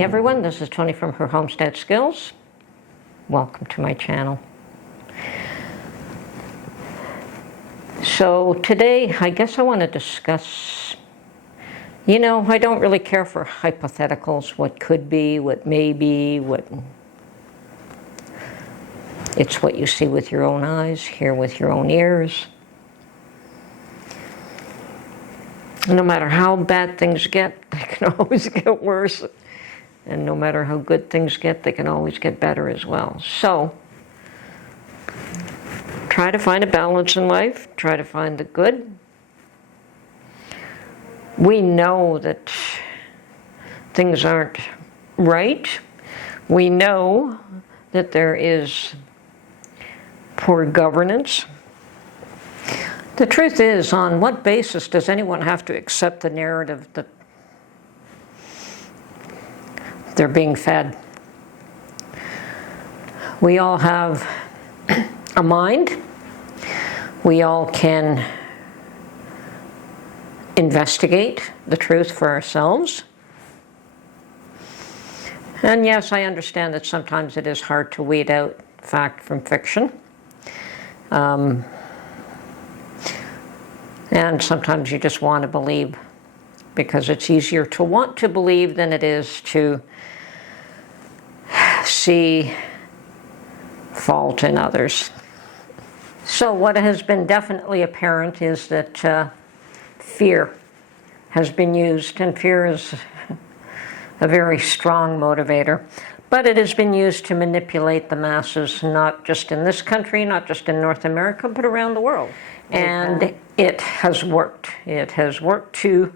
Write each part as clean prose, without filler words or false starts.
morning, everyone. This is Tony from Her Homestead Skills. Welcome to my channel. So today, I guess I want to discuss, I don't really care for hypotheticals, what could be, what may be, it's what you see with your own eyes, hear with your own ears. No matter how bad things get, they can always get worse. And no matter how good things get, they can always get better as well. So, try to find a balance in life. Try to find the good. We know that things aren't right. We know that there is poor governance. The truth is, on what basis does anyone have to accept the narrative that they're being fed? We all have a mind. We all can investigate the truth for ourselves. And yes, I understand that sometimes it is hard to weed out fact from fiction. And sometimes you just want to believe because it's easier to want to believe than it is to see fault in others. So what has been definitely apparent is that fear has been used, and fear is a very strong motivator. But it has been used to manipulate the masses, not just in this country, not just in North America, but around the world. And it has worked. It has worked to,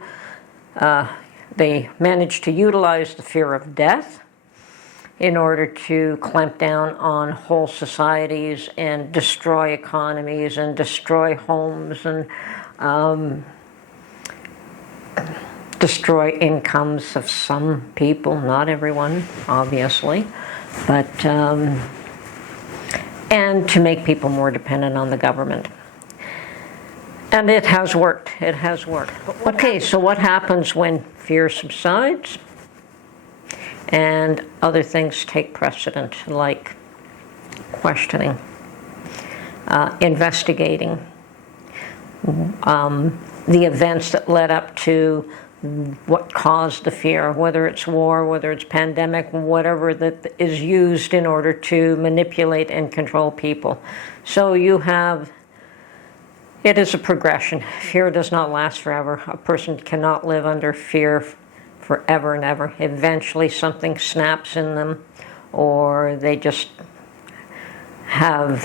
they managed to utilize the fear of death in order to clamp down on whole societies and destroy economies and destroy homes and destroy incomes of some people, not everyone, obviously, but and to make people more dependent on the government. And it has worked. It has worked. Okay, so what happens when fear subsides and other things take precedent, like questioning, investigating the events that led up to what caused the fear, whether it's war, whether it's pandemic, whatever that is used in order to manipulate and control people. So you have, it is a progression. Fear does not last forever. A person cannot live under fear forever and ever. Eventually something snaps in them, or they just have,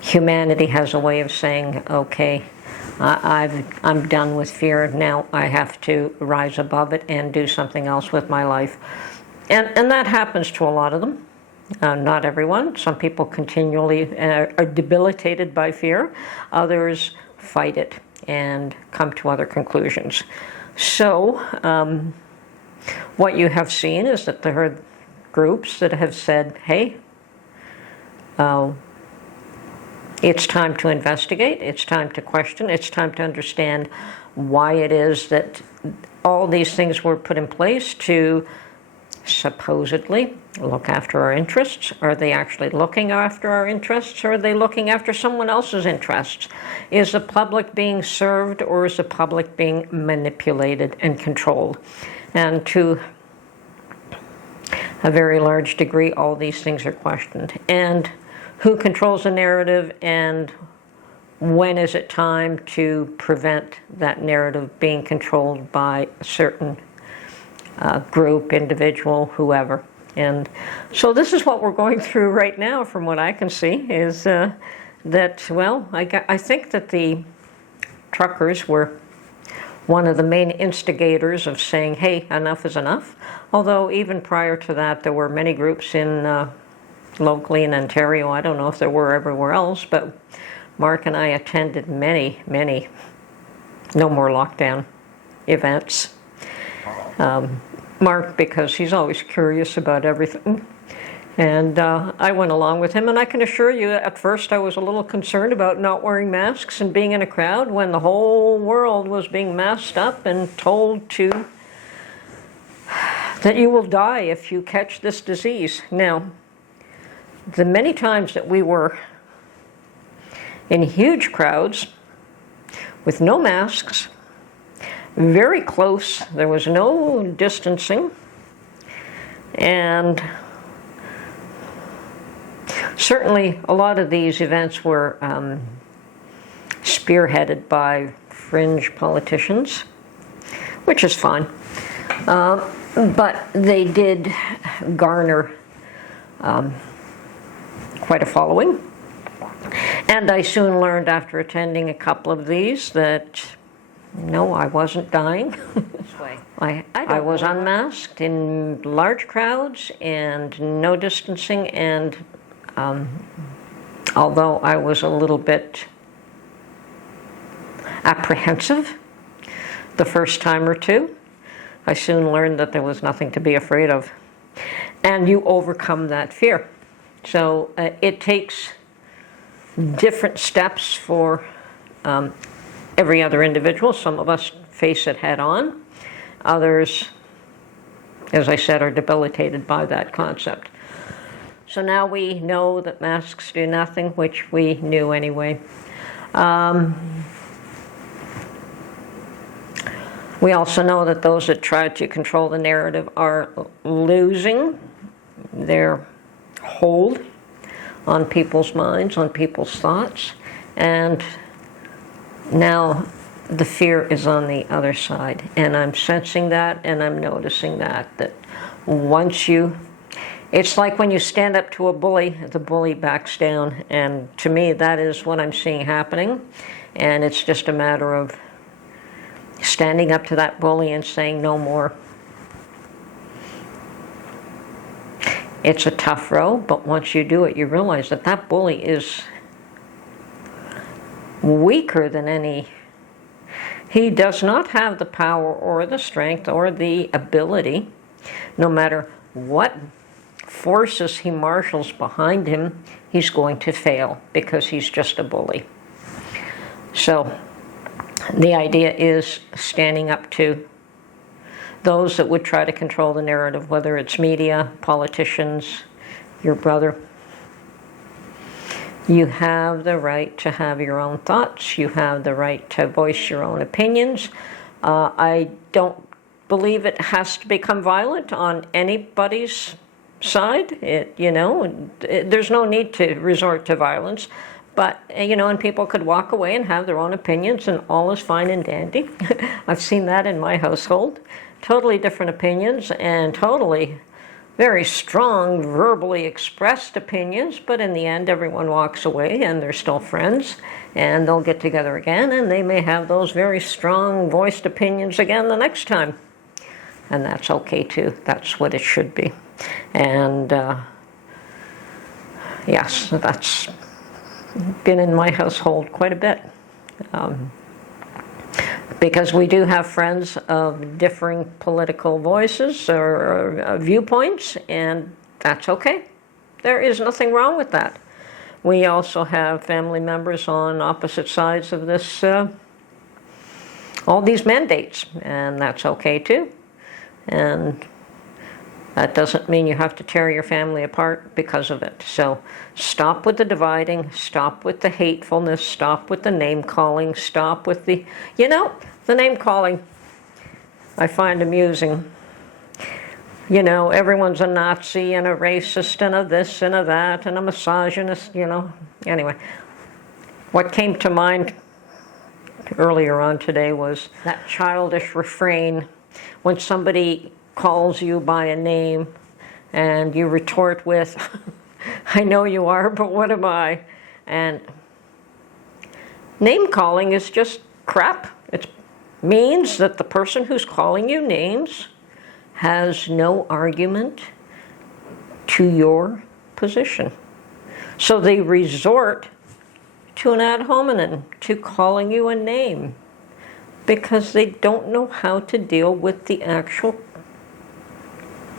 humanity has a way of saying, okay, I'm done with fear. Now I have to rise above it and do something else with my life. And that happens to a lot of them. Not everyone. Some people continually are debilitated by fear. Others fight it and come to other conclusions. So what you have seen is that there are groups that have said, hey, it's time to investigate, it's time to question, it's time to understand why it is that all these things were put in place to supposedly look after our interests. Are they actually looking after our interests, or are they looking after someone else's interests? Is the public being served, or is the public being manipulated and controlled? And to a very large degree, all these things are questioned. And who controls the narrative, and when is it time to prevent that narrative being controlled by a certain group, individual, whoever? And so this is what we're going through right now, from what I can see, is that, well, I think that the truckers were one of the main instigators of saying, hey, enough is enough. Although even prior to that, there were many groups in locally in Ontario. I don't know if there were everywhere else, but Mark and I attended many no more lockdown events. Mark, because he's always curious about everything, and I went along with him, and I can assure you, at first I was a little concerned about not wearing masks and being in a crowd when the whole world was being masked up and told to that you will die if you catch this disease. Now, the many times that we were in huge crowds with no masks, very close, there was no distancing, and certainly a lot of these events were spearheaded by fringe politicians, which is fine. But they did garner quite a following. And I soon learned after attending a couple of these that no, I wasn't dying. I was unmasked in large crowds and no distancing, and although I was a little bit apprehensive the first time or two, I soon learned that there was nothing to be afraid of. And you overcome that fear. So it takes different steps for every other individual. Some of us face it head on. Others, as I said, are debilitated by that concept. So now we know that masks do nothing, which we knew anyway. We also know that those that try to control the narrative are losing their hold on people's minds, on people's thoughts, and now the fear is on the other side. And I'm sensing that, and I'm noticing that once you, it's like when you stand up to a bully, the bully backs down, and to me that is what I'm seeing happening. And it's just a matter of standing up to that bully and saying no more. It's a tough row, but once you do it, you realize that that bully is weaker than any. He does not have the power or the strength or the ability, no matter what forces he marshals behind him, he's going to fail because he's just a bully. So the idea is standing up to those that would try to control the narrative, whether it's media, politicians, your brother. You have the right to have your own thoughts. You have the right to voice your own opinions. I don't believe it has to become violent on anybody's side. There's no need to resort to violence. But, and people could walk away and have their own opinions, and all is fine and dandy. I've seen that in my household. Totally different opinions and totally very strong, verbally expressed opinions, but in the end, everyone walks away and they're still friends, and they'll get together again, and they may have those very strong voiced opinions again the next time. And that's okay too. That's what it should be. And yes, that's been in my household quite a bit. Because we do have friends of differing political voices or viewpoints, and that's okay. There is nothing wrong with that. We also have family members on opposite sides of this, all these mandates, and that's okay too. And that doesn't mean you have to tear your family apart because of it. So stop with the dividing, stop with the hatefulness, stop with the name-calling, stop with the name-calling I find amusing. Everyone's a Nazi and a racist and a this and a that and a misogynist, Anyway, what came to mind earlier on today was that childish refrain when somebody calls you by a name and you retort with, I know you are, but what am I? And name calling is just crap. It means that the person who's calling you names has no argument to your position. So they resort to an ad hominem, to calling you a name, because they don't know how to deal with the actual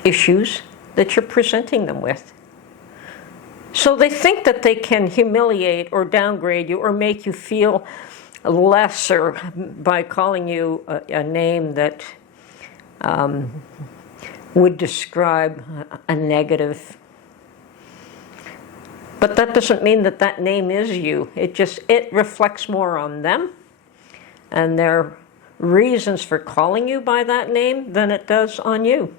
issues that you're presenting them with. So they think that they can humiliate or downgrade you or make you feel lesser by calling you a name that would describe a negative. But that doesn't mean that that name is you. It reflects more on them and their reasons for calling you by that name than it does on you.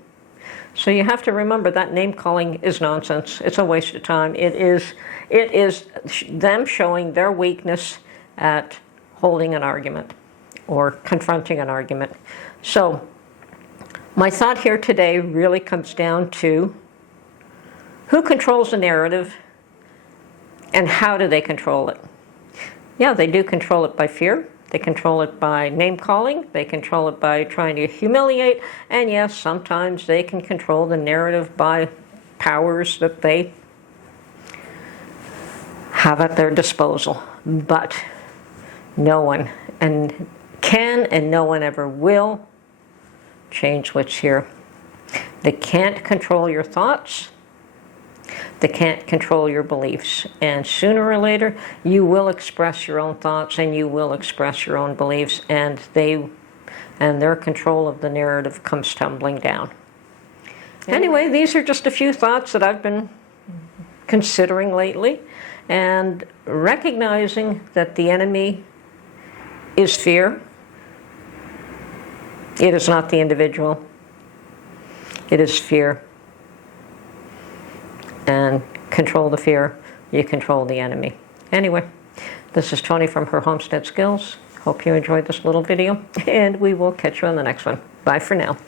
So you have to remember that name calling is nonsense. It's a waste of time. It is them showing their weakness at holding an argument or confronting an argument. So my thought here today really comes down to who controls the narrative and how do they control it? Yeah, they do control it by fear. They control it by name calling. They control it by trying to humiliate. And yes, sometimes they can control the narrative by powers that they have at their disposal. But no one can and no one ever will change what's here. They can't control your thoughts. They can't control your beliefs. And sooner or later, you will express your own thoughts and you will express your own beliefs, and their control of the narrative comes tumbling down. Anyway, these are just a few thoughts that I've been considering lately, and recognizing that the enemy is fear. It is not the individual. It is fear. And control the fear, you control the enemy. Anyway, this is Tony from Her Homestead Skills. Hope you enjoyed this little video, and we will catch you on the next one. Bye for now.